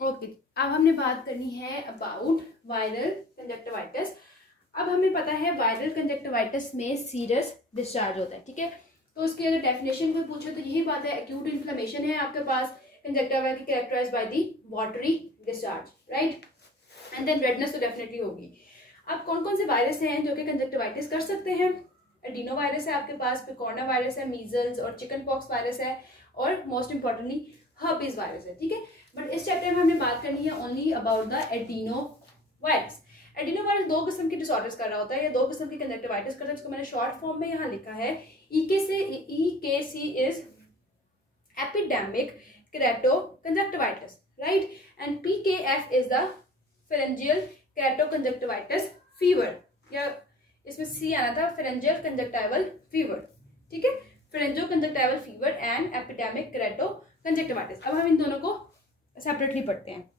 Okay, अब हमने बात करनी है अबाउट वायरल कंजक्टिवाइटिस। अब हमें पता है वायरल कंजक्टिवाइटिस में सीरियस डिस्चार्ज होता है, ठीक है। तो उसकी अगर डेफिनेशन कोई पूछे तो यही बात है, एक्यूट इन्फ्लेमेशन है आपके पास कंजक्टिवा की, characterised by the watery discharge, right. And then redness तो डेफिनेटली होगी। अब कौन कौन से वायरस हैं जो कि कंजक्टिवाइटिस कर सकते हैं? एडिनो वायरस है आपके पास, पिकोना वायरस है, मीजल्स और चिकन पॉक्स वायरस है, और मोस्ट इंपॉर्टेंटली हर्पीज वायरस है, ठीक है। बट इस चैप्टर में हमें बात करनी है only about the adeno virus. Adeno virus दो किस्म के डिसऑर्डर्स कर रहा होता है, या दो किस्म की कंजक्टिवाइटिस कर रहा है, जिसको मैंने शॉर्ट फॉर्म में यहाँ लिखा है EKC is epidemic keratoconjunctivitis, right, and PKF is the pharyngeal keratoconjunctivitis fever, या इसमें C आना था, फेरेंजियल कंजक्टिवल फीवर, ठीक है, फेरेंजियो कंजक्टिवल फीवर एंड एपिडेमिक केराटोकंजक्टिवाइटिस। अब हम इन दोनों को सेपरेटली पढ़ते हैं।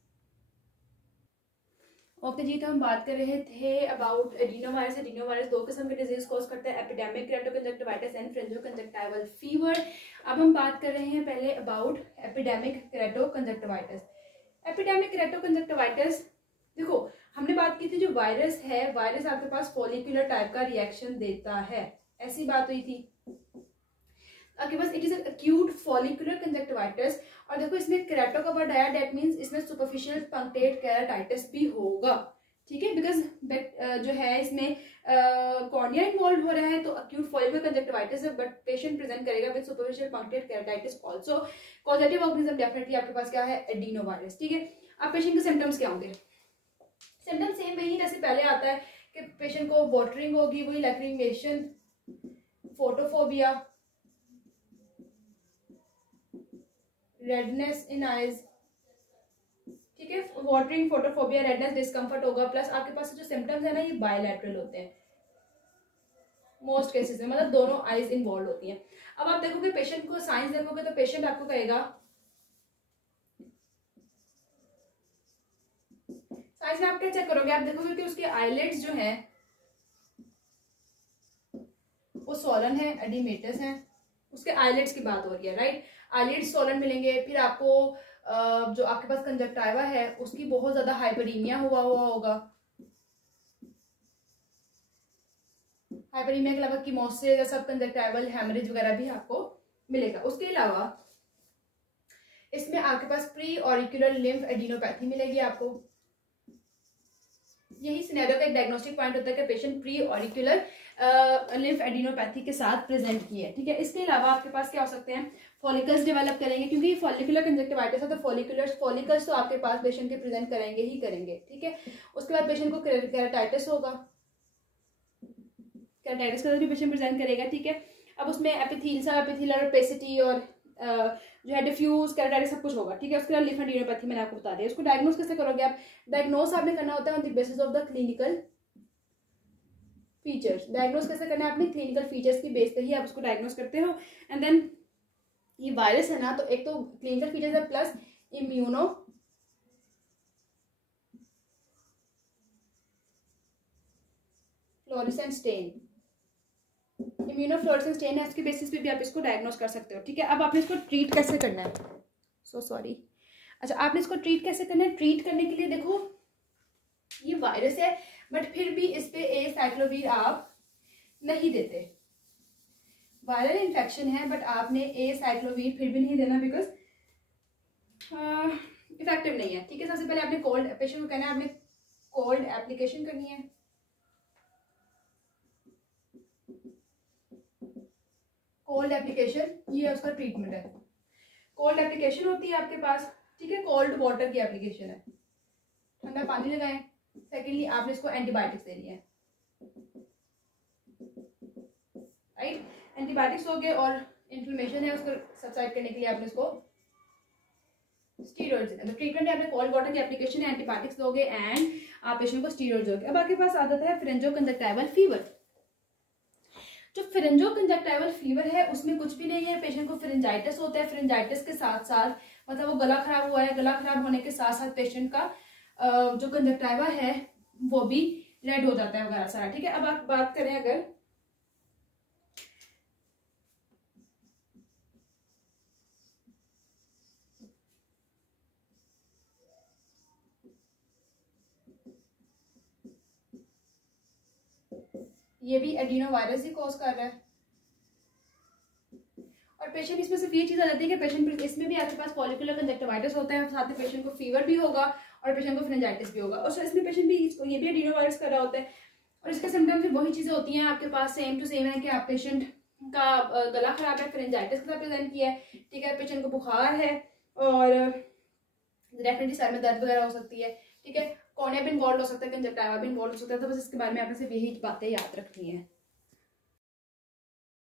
ओके जी, तो हम बात कर रहे थे about adeno virus. Adeno virus दो किस्म के डिजीज कॉज करते हैं, एपिडेमिक केराटोकंजक्टिवाइटिस एंड फेरेंजियो कंजक्टिवल फीवर। अब हम बात कर रहे हैं पहले अबाउट एपिडेमिक केराटोकंजक्टिवाइटिस। एपिडेमिक केराटोकंजक्टिवाइटिस, देखो हमने बात की थी जो वायरस है, वायरस आपके पास फॉलिकुलर टाइप का रिएक्शन देता है, ऐसी बात हुई थी आपके पास। It is acute follicular conjunctivitis, और देखो इसमें केराटो का वर्ड आया, दैट मींस इसमें सुपरफिशियल पंक्टेट केराटाइटिस भी होगा, ठीक है, बिकॉज जो है इसमें कॉर्निया इन्वॉल्व हो रहा है, तो एक्यूट फॉलिकुलर कंजक्टिवाइटिस है, बट पेशेंट प्रेजेंट करेगा with superficial punctate keratitis also. Causative organism definitely आपके पास क्या है, एडिनो वायरस, ठीक है। अब पेशेंट के सिम्टम्स क्या होंगे? सिम्टम्स सेम वही जैसे पहले आता है कि पेशेंट को वाटरिंग होगी, वही lacrimation, photophobia, redness in eyes, ठीक है, वाटरिंग, फोटोफोबिया, रेडनेस, डिस्कम्फर्ट होगा। प्लस आपके पास जो सिम्टम्स है ना, ये बायलैटरल होते हैं मोस्ट केसेस में, मतलब दोनों आईज इन्वॉल्व होती हैं। अब आप देखोगे पेशेंट को, साइंस देखोगे तो पेशेंट आपको कहेगा, साइंस में आप क्या चेक करोगे, आप देखोगे कि उसके आईलिड्स जो हैं वो सोलन है, एडिमेटस है, उसके आईलिड्स की बात हो रही है, राइट। आईलिड्स सोलन मिलेंगे। फिर आपको जो आपके पास कंजक्टिवा है उसकी बहुत ज्यादा हाइपरीमिया हुआ होगा, हाइपरीमिया के अलावा कीमोसिस या सब कंजक्टिवल हेमरेज वगैरह भी आपको मिलेगा। उसके अलावा इसमें आपके पास प्री ऑरिकुलर लिम्फ एडिनोपैथी मिलेगी आपको। यही सिनेरियो का एक डायग्नोस्टिक पॉइंट होता है कि patient pre auricular lymph adenopathy के साथ प्रेजेंट की है, ठीक है। इसके अलावा आपके पास क्या हो सकते हैं, फॉलिकल्स डेवलप करेंगे, क्योंकि ये फॉलिकुलर कंजक्टिवाइटिस है, तो फॉलिकल्स तो आपके पास पेशेंट के प्रेजेंट करेंगे ही करेंगे, ठीक है। उसके बाद पेशेंट को केराटाइटिस होगा, केराटाइटिस का भी पेशेंट प्रेजेंट करेगा, ठीक है। अब उसमें एपिथेलियल ओपेसिटी और जो है डिफ्यूज केराटाइटिस सब कुछ होगा, ठीक है। उसके बाद लिम्फ एडिनोपैथी मैंने आपको बता दिया। उसको डायग्नोस कैसे करोगे आप? डायग्नोस आपने करना होता है on the basis of the clinical features. Diagnose कैसे करना है? अपनी क्लिनिकल फीचर्स की बेस पे ही आप उसको डायग्नोस करते हो। एंड देन ये वायरस है ना, तो एक तो क्लिनिकल फीचर्स है plus immunofluorescent stain, immunofluorescence stain है, इसके बेसिस पे भी आप इसको डायग्नोस कर सकते हो, ठीक है। अब आपने इसको ट्रीट कैसे करना है? सॉरी, अच्छा, आपने इसको ट्रीट कैसे करना है? ट्रीट करने के लिए देखो ये वायरस है, बट फिर भी इस पे एसाइक्लोवीर आप नहीं देते। वायरल इन्फेक्शन है बट आपने एसाइक्लोवीर फिर भी नहीं देना, बिकॉज इफेक्टिव नहीं है, ठीक है। सबसे पहले आपने कोल्ड पेशेंट को कहना है, आपने कोल्ड एप्लीकेशन करनी है, कोल्ड एप्लीकेशन, ये उसका ट्रीटमेंट है। कोल्ड एप्लीकेशन होती है आपके पास, ठीक है, कोल्ड वाटर की एप्लीकेशन है, ठंडा पानी लगाएं। सेकेंडली आपने इसको एंटीबायोटिक्स देनी है, राइट। एंटीबायोटिक्स हो गए, और इन्फ्लेमेशन है उसको सबसाइड करने के लिए आपने इसको स्टीरॉइड्स देना। ट्रीटमेंट है, आपने कोल्ड वाटर की एप्लीकेशन है, एंटीबायोटिक्स दोगे एंड आप पेशेंट को स्टीरॉइड्स दोगे। अब आपके पास आदत है फेरेंजियो कंजक्टिवल फीवर। जो फेरेंजियो कंजक्टिवल फीवर है उसमें कुछ भी नहीं है, पेशेंट को फेरेंजाइटिस होता है, फेरेंजाइटिस के साथ साथ मतलब वो गला खराब हुआ है, गला खराब होने के साथ साथ पेशेंट का जो कंजक्टिवा है वो भी रेड हो जाता है वगैरह सारा, ठीक है। अब आप बात करें अगर ये भी एडिनो वायरस ही कॉज कर रहा है। और पेशेंट इसमें सिर्फ ये चीज़ आ जाती है कि पेशेंट इसमें भी आपके पास फॉलिकुलर कंजक्टिवाइटिस होता है, साथ में पेशेंट को फीवर भी होगा और पेशेंट को फेरेंजाइटिस भी होगा, और इसमें पेशेंट भी ये भी एडिनो वायरस कर रहा होता है। और इसके सिम्टम्स भी वही चीज़ें होती हैं आपके पास, सेम टू सेम है कि आप पेशेंट का गला खराब है, फेरेंजाइटिस के साथ प्रेजेंट किया है, ठीक है, पेशेंट को बुखार है और डेफिनेटली सर में दर्द वगैरह हो सकती है, ठीक है, कॉर्निया भी इन्वॉल्व हो सकता है, कंजक्टिवा भी इन्वॉल्व हो सकता है। तो बस इसके बारे में आपने सिर्फ यही बातें याद रखनी है।